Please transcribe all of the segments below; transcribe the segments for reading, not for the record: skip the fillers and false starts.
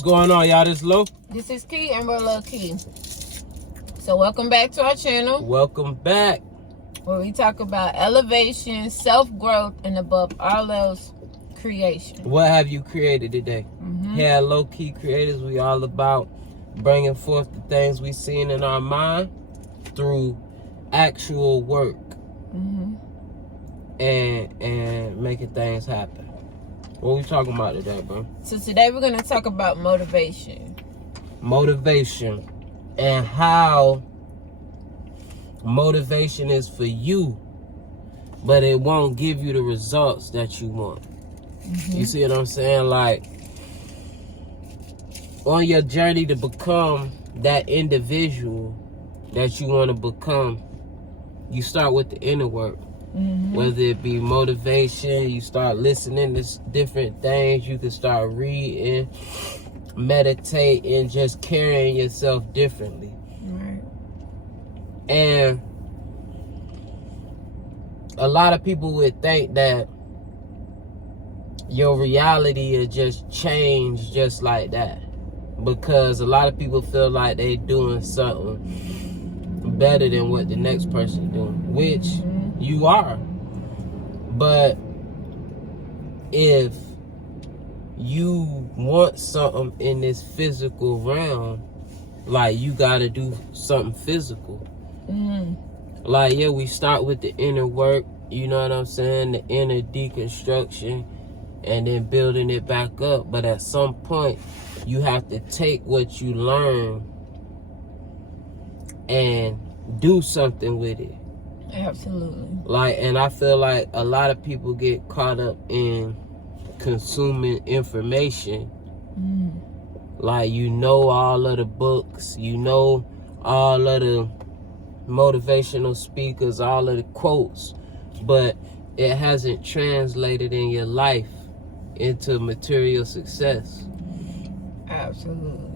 What's going on, y'all? This Low. This is Key and we're Low Key. So welcome back to our channel. Welcome back. Where we talk about elevation, self-growth, and above all else, creation. What have you created today? Here at Low Key Creators, we all about bringing forth the things we seen in our mind through actual work and making things happen. What we talking about today, bro? So today we're going to talk about motivation. Motivation and how motivation is for you, but it won't give you the results that you want. You see what I'm saying? Like, on your journey to become that individual that you want to become, you start with the inner work. Whether it be motivation, you start listening to different things, you can start reading, meditating, just carrying yourself differently. Right. And a lot of people would think that your reality is just change just like that, because a lot of people feel like they doing something better than what the next person doing, which you are. But if you want something in this physical realm, like, you gotta do something physical. Like, yeah, we start with the inner work, you know what I'm saying, the inner deconstruction, and then building it back up. But at some point, you have to take what you learn and do something with it. Absolutely. Like, and I feel like a lot of people get caught up in consuming information. Like, you know all of the books, you know all of the motivational speakers, all of the quotes, but it hasn't translated in your life into material success. Absolutely.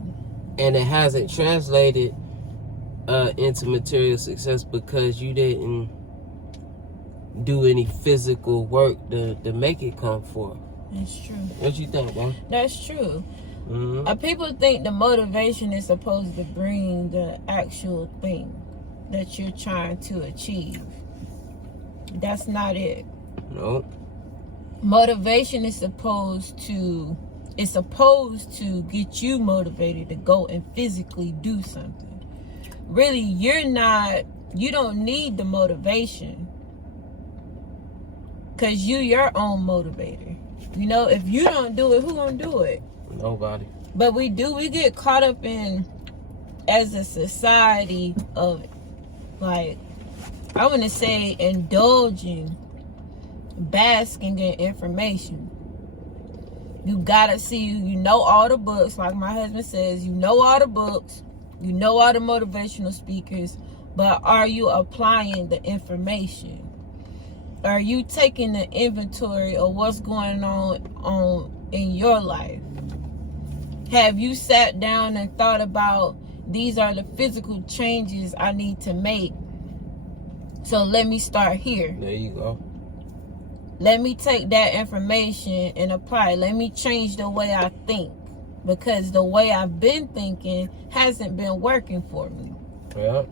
And it hasn't translated into material success because you didn't do any physical work to make it come forth. That's true. What you think, man? That's true. People think the motivation is supposed to bring the actual thing that you're trying to achieve. That's not it. No. Motivation is supposed to get you motivated to go and physically do something. Really, you don't need the motivation, because you your own motivator. You know, if you don't do it, who gonna do it? Nobody. But we get caught up in, as a society, of, like, I want to say, indulging, basking in information. You gotta see, you know all the books, like my husband says, you know all the books, you know all the motivational speakers, but are you applying the information? Are you taking the inventory of what's going on in your life? Have you sat down and thought about, these are the physical changes I need to make, so let me start here. There you go. Let me take that information and apply it. Let me change the way I think, because the way I've been thinking hasn't been working for me. Yeah.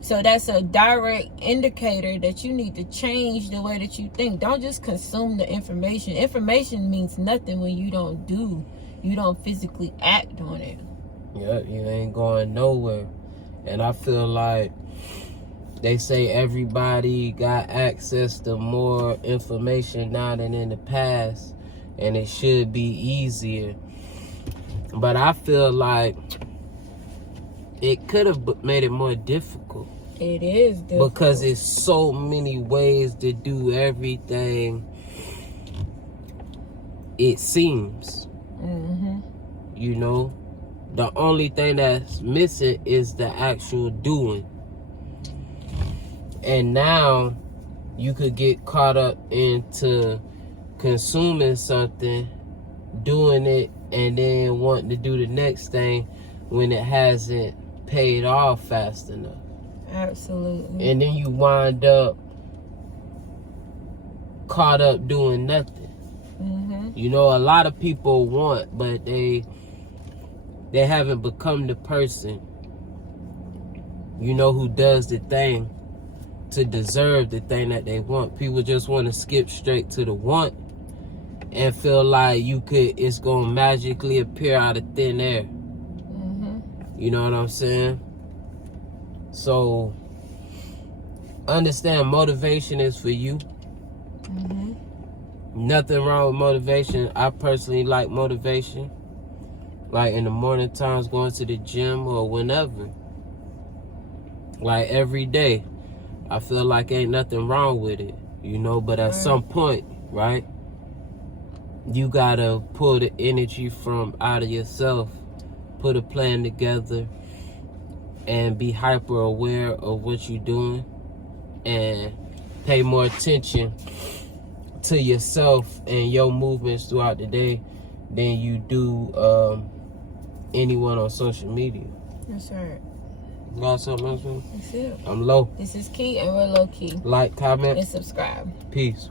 So that's a direct indicator that you need to change the way that you think. Don't just consume the information. Information means nothing when you don't physically act on it. Yeah, you ain't going nowhere. And I feel like they say everybody got access to more information now than in the past, and it should be easier. But I feel like it could have made it more difficult. It is difficult. Because it's so many ways to do everything, it seems. You know? The only thing that's missing is the actual doing. And now you could get caught up into consuming something, doing it, and then wanting to do the next thing when it hasn't paid off fast enough. Absolutely. And then you wind up caught up doing nothing. You know, a lot of people want, but they They haven't become the person, you know, who does the thing to deserve the thing that they want. People just want to skip straight to the want and feel like it's gonna magically appear out of thin air. You know what I'm saying? So understand, motivation is for you. Nothing wrong with motivation. I personally like motivation. Like in the morning times, going to the gym or whenever. Like every day. I feel like ain't nothing wrong with it, you know, but at some point, right, you gotta pull the energy from out of yourself, put a plan together, and be hyper aware of what you're doing, and pay more attention to yourself and your movements throughout the day than you do anyone on social media. That's right. You got something else, man? That's it. I'm low. This is Key, and we're low key. Like, comment, and subscribe. Peace.